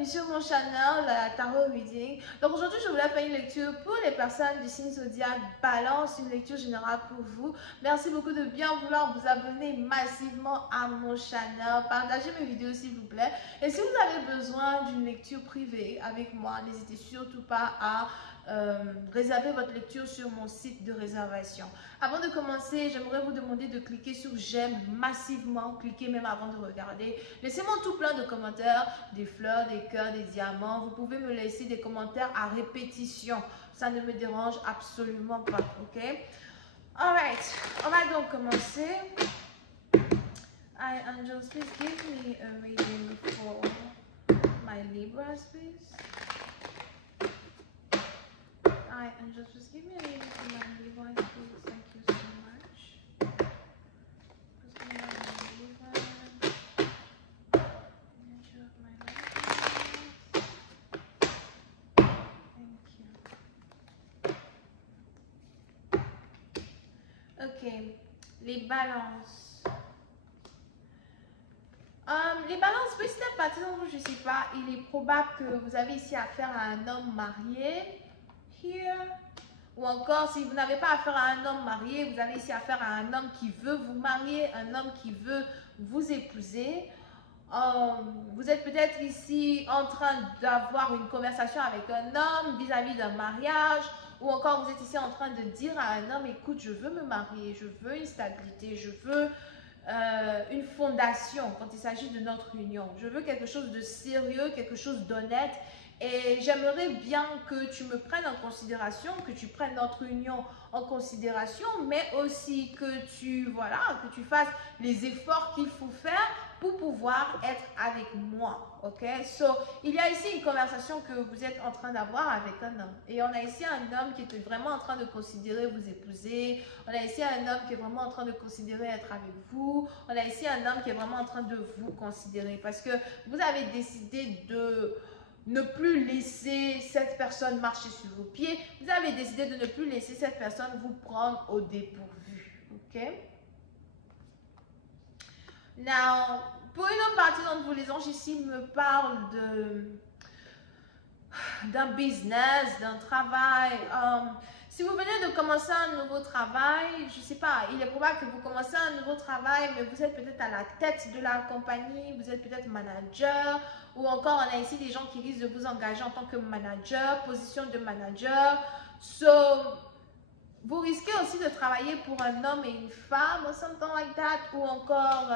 bienvenue sur mon channel Tarot Reading. Donc aujourd'hui je voulais faire une lecture pour les personnes du signe zodiaque Balance, une lecture générale pour vous. Merci beaucoup de bien vouloir vous abonner massivement à mon channel, partagez mes vidéos s'il vous plaît. Et si vous avez besoin d'une lecture privée avec moi, n'hésitez surtout pas à réserver votre lecture sur mon site de réservation. Avant de commencer, j'aimerais vous demander de cliquer sur j'aime massivement, cliquez même avant de regarder. Laissez-moi tout plein de commentaires, des fleurs, des cœurs, des diamants. Vous pouvez me laisser des commentaires à répétition. Ça ne me dérange absolument pas, ok? Alright, on va donc commencer. Hi angels, please give me a reading for my Libras, please. Hi angels, please give me a reading for my Libras, please. Thank you so much. Please give me my Libras. Measure of my Libras. Thank you. Ok, les balances. Les balances, petit à partir d'entre vous, je ne sais pas, il est probable que vous avez ici affaire à un homme marié. Here. Ou encore, si vous n'avez pas affaire à un homme marié, vous avez ici affaire à un homme qui veut vous marier, un homme qui veut vous épouser. Vous êtes peut-être ici en train d'avoir une conversation avec un homme vis-à-vis d'un mariage, ou encore vous êtes ici en train de dire à un homme, écoute, je veux me marier, je veux une stabilité, je veux une fondation quand il s'agit de notre union. Je veux quelque chose de sérieux, quelque chose d'honnête. Et j'aimerais bien que tu me prennes en considération, que tu prennes notre union en considération, mais aussi que tu fasses les efforts qu'il faut faire pour pouvoir être avec moi, ok? So, il y a ici une conversation que vous êtes en train d'avoir avec un homme. Et on a ici un homme qui est vraiment en train de considérer vous épouser. On a ici un homme qui est vraiment en train de considérer être avec vous. On a ici un homme qui est vraiment en train de vous considérer parce que vous avez décidé de ne plus laisser cette personne marcher sur vos pieds. Vous avez décidé de ne plus laisser cette personne vous prendre au dépourvu. Ok? Now, pour une autre partie d'entre vous, les anges ici me parlent d'un business, d'un travail. Si vous venez de commencer un nouveau travail, je ne sais pas, il est probable que vous commencez un nouveau travail, mais vous êtes peut-être à la tête de la compagnie, vous êtes peut-être manager, ou encore on a ici des gens qui risquent de vous engager en tant que manager, position de manager. So, vous risquez aussi de travailler pour un homme et une femme, or something like that, ou encore,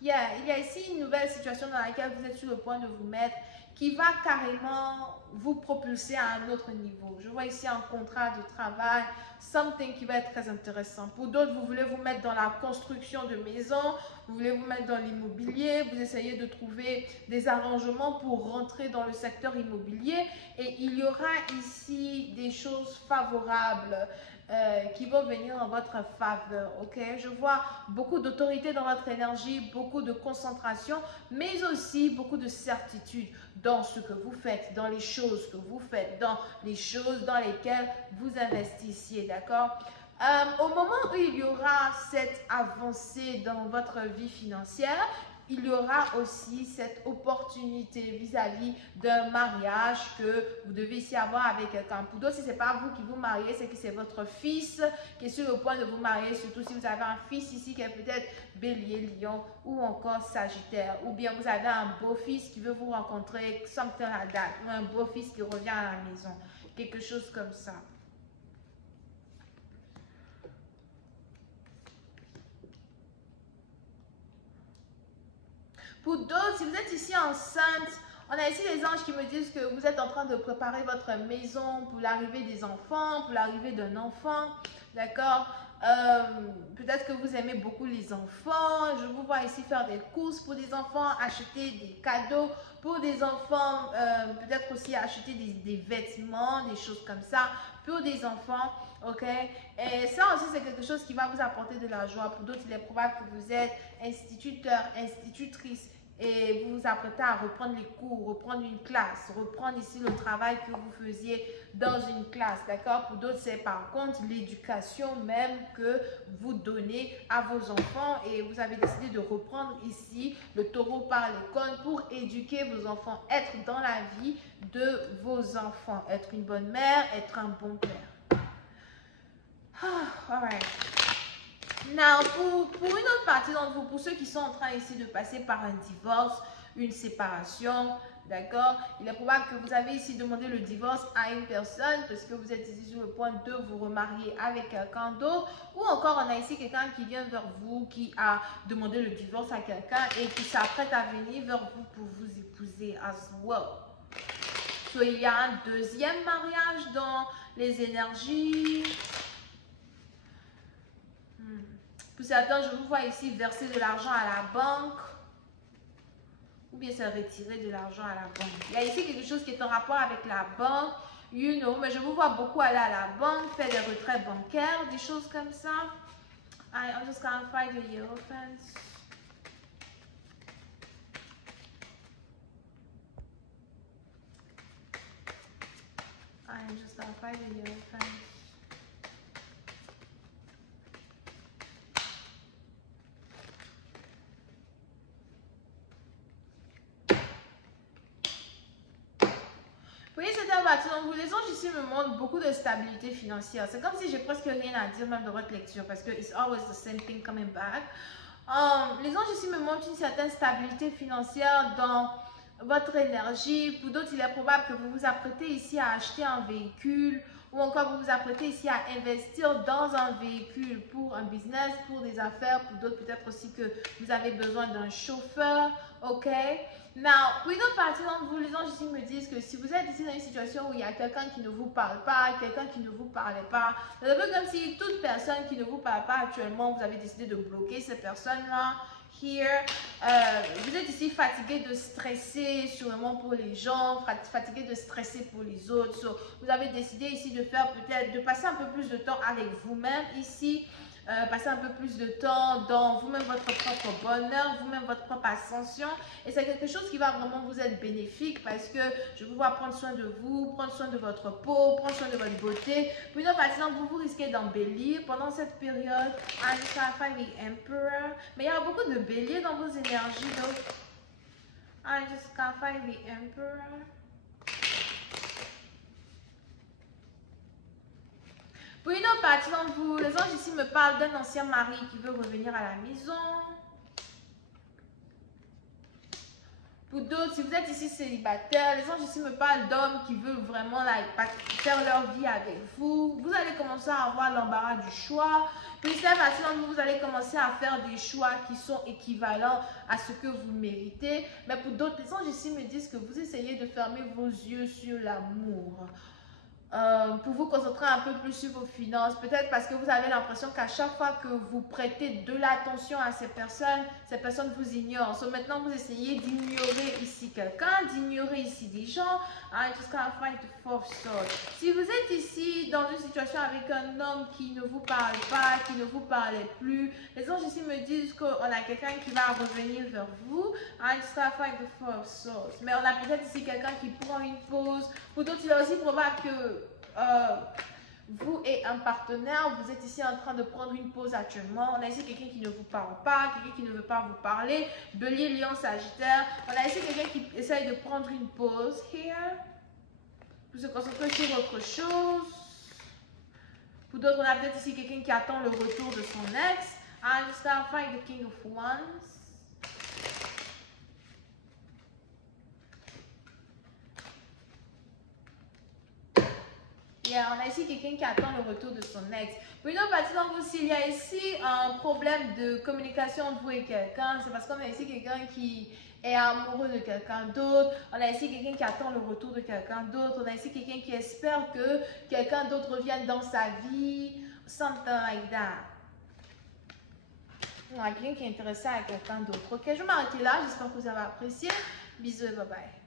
il y a ici une nouvelle situation dans laquelle vous êtes sur le point de vous mettre, qui va carrément vous propulser à un autre niveau. Je vois ici un contrat de travail, something qui va être très intéressant. Pour d'autres, vous voulez vous mettre dans la construction de maisons, vous voulez vous mettre dans l'immobilier, vous essayez de trouver des arrangements pour rentrer dans le secteur immobilier et il y aura ici des choses favorables qui vont venir en votre faveur, ok? Je vois beaucoup d'autorité dans votre énergie, beaucoup de concentration, mais aussi beaucoup de certitude dans ce que vous faites, dans les choses que vous faites, dans les choses dans lesquelles vous investissiez, d'accord? Au moment où il y aura cette avancée dans votre vie financière, il y aura aussi cette opportunité vis-à-vis d'un mariage que vous devez ici avoir avec quelqu'un. Pour d'autres, si ce n'est pas vous qui vous mariez, c'est que c'est votre fils qui est sur le point de vous marier, surtout si vous avez un fils ici qui est peut-être bélier, lion ou encore sagittaire. Ou bien vous avez un beau-fils qui veut vous rencontrer, something like that, ou un beau-fils qui revient à la maison, quelque chose comme ça. Pour d'autres, si vous êtes ici enceinte, on a ici les anges qui me disent que vous êtes en train de préparer votre maison pour l'arrivée des enfants, pour l'arrivée d'un enfant, d'accord? Peut-être que vous aimez beaucoup les enfants. Je vous vois ici faire des courses pour des enfants, acheter des cadeaux pour des enfants, peut-être aussi acheter des vêtements, des choses comme ça pour des enfants, ok? Et ça aussi, c'est quelque chose qui va vous apporter de la joie. Pour d'autres, il est probable que vous êtes instituteur, institutrice, et vous vous apprêtez à reprendre les cours, reprendre une classe, reprendre ici le travail que vous faisiez dans une classe, d'accord? Pour d'autres, c'est par contre l'éducation même que vous donnez à vos enfants et vous avez décidé de reprendre ici le taureau par les cornes pour éduquer vos enfants, être dans la vie de vos enfants, être une bonne mère, être un bon père. Alright. Now, pour une autre partie d'entre vous, pour ceux qui sont en train ici de passer par un divorce, une séparation, d'accord? Il est probable que vous avez ici demandé le divorce à une personne parce que vous êtes ici sur le point de vous remarier avec quelqu'un d'autre. Ou encore, on a ici quelqu'un qui vient vers vous, qui a demandé le divorce à quelqu'un et qui s'apprête à venir vers vous pour vous épouser as well. So, il y a un deuxième mariage dans les énergies. Pour certains, je vous vois ici verser de l'argent à la banque. Ou bien se retirer de l'argent à la banque. Il y a ici quelque chose qui est en rapport avec la banque. You know, mais je vous vois beaucoup aller à la banque, faire des retraits bancaires, des choses comme ça. I'm just gonna find the Hierophant. I'm just gonna find the Hierophant. Vous voyez, c'est un bâtiment. Les anges ici me montrent beaucoup de stabilité financière. C'est comme si j'ai presque rien à dire même dans votre lecture parce que it's always the same thing coming back. Les anges ici me montrent une certaine stabilité financière dans votre énergie. Pour d'autres, il est probable que vous vous apprêtez ici à acheter un véhicule ou encore vous vous apprêtez ici à investir dans un véhicule pour un business, pour des affaires. Pour d'autres, peut-être aussi que vous avez besoin d'un chauffeur, ok? Now, pour une autre partie d'entre vous, les anges ici me disent que si vous êtes ici dans une situation où il y a quelqu'un qui ne vous parle pas, quelqu'un qui ne vous parlait pas, c'est un peu comme si toute personne qui ne vous parle pas actuellement, vous avez décidé de bloquer cette personne-là. Here, vous êtes ici fatigué de stresser sûrement pour les gens, fatigué de stresser pour les autres. So, vous avez décidé ici de faire peut-être, de passer un peu plus de temps avec vous-même ici. Passer un peu plus de temps dans vous-même, votre propre bonheur, vous-même, votre propre ascension. Et c'est quelque chose qui va vraiment vous être bénéfique parce que je vous vois prendre soin de vous, prendre soin de votre peau, prendre soin de votre beauté. Puis, par exemple, vous risquez d'embellir pendant cette période. I'm just gonna find the Emperor. Mais il y a beaucoup de béliers dans vos énergies. Donc, I'm just gonna find the Emperor. Pour une autre partie d'entre vous, les anges ici me parlent d'un ancien mari qui veut revenir à la maison. Pour d'autres, si vous êtes ici célibataire, les anges ici me parlent d'hommes qui veulent vraiment faire leur vie avec vous. Vous allez commencer à avoir l'embarras du choix. Puis cette partie d'entre vous, vous allez commencer à faire des choix qui sont équivalents à ce que vous méritez. Mais pour d'autres, les anges ici me disent que vous essayez de fermer vos yeux sur l'amour. Pour vous concentrer un peu plus sur vos finances, peut-être parce que vous avez l'impression qu'à chaque fois que vous prêtez de l'attention à ces personnes vous ignorent. So, maintenant, vous essayez d'ignorer ici quelqu'un, d'ignorer ici des gens. I just can't find the fourth sword. Si vous êtes ici dans une situation avec un homme qui ne vous parle pas, qui ne vous parlait plus, les anges ici me disent qu'on a quelqu'un qui va revenir vers vous. I just can't find the fourth sword. Mais on a peut-être ici quelqu'un qui prend une pause. Pour d'autres, il est aussi probable que vous et un partenaire, vous êtes ici en train de prendre une pause actuellement. On a ici quelqu'un qui ne vous parle pas, quelqu'un qui ne veut pas vous parler. Bélier, Lion, Sagittaire. On a ici quelqu'un qui essaye de prendre une pause here pour se concentrer sur autre chose. Pour d'autres, on a peut-être ici quelqu'un qui attend le retour de son ex. I just can't find the King of Wands. Yeah, on a ici quelqu'un qui attend le retour de son ex. Pour une autre partie d'entre vous, s'il y a ici un problème de communication entre vous et quelqu'un, c'est parce qu'on a ici quelqu'un qui est amoureux de quelqu'un d'autre. On a ici quelqu'un qui attend le retour de quelqu'un d'autre. On a ici quelqu'un qui espère que quelqu'un d'autre revienne dans sa vie. Something like that. On a quelqu'un qui est intéressé à quelqu'un d'autre. Ok, je vais m'arrêter là. J'espère que vous avez apprécié. Bisous et bye bye.